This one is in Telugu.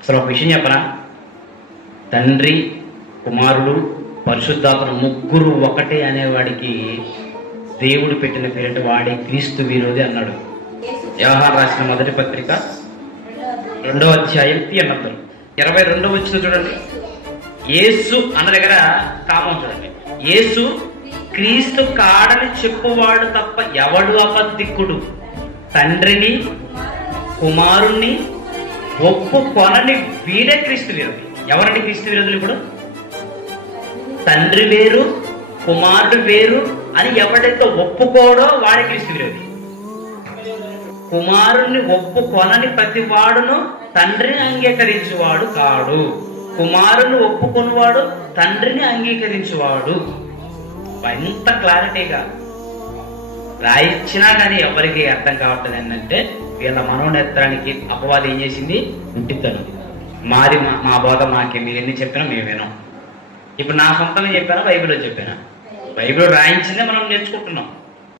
అసలు ఒక విషయం చెప్పనా, తండ్రి, కుమారుడు, పరిశుద్ధాత్మ ముగ్గురు ఒకటే అనేవాడికి దేవుడు పెట్టిన పేరిట వాడి క్రీస్తు విరోధి అన్నాడు. యోహాను రాసిన మొదటి పత్రిక 2వ అధ్యాయం అన్నద్దరు 22వ వచనం చూడండి. యేసు అన్న దగ్గర కామం చూడండి. యేసు క్రీస్తు కాడని చెప్పువాడు తప్ప ఎవడు అబద్ధికుడు, తండ్రిని కుమారుణ్ణి ఒప్పుకొనని వీడే క్రీస్తు విరోధి. ఎవరండి క్రీస్తు విరోధులు? ఇప్పుడు తండ్రి వేరు కుమారుడు వేరు అని ఎవడైతే ఒప్పుకోడో వాడే క్రీస్తు విరోధి. కుమారుణ్ణి ఒప్పుకొనని ప్రతి వాడును తండ్రిని అంగీకరించువాడు కాడు, కుమారుని ఒప్పుకున్నవాడు తండ్రిని అంగీకరించువాడు. ఎంత క్లారిటీగా రాయించినా కానీ ఎవరికి అర్థం కావట్లేదు. ఏంటంటే వీళ్ళ మనోనేత్రానికి అపవాదం ఏం చేసింది? ఉంటితను మాది మా బోధ మాకే, మీరు ఎన్ని చెప్పినా మేము వినాం. ఇప్పుడు నా సొంతంగా చెప్పానా, బైబిల్లో చెప్పానా? బైబిల్ రాయించిందే మనం నేర్చుకుంటున్నాం.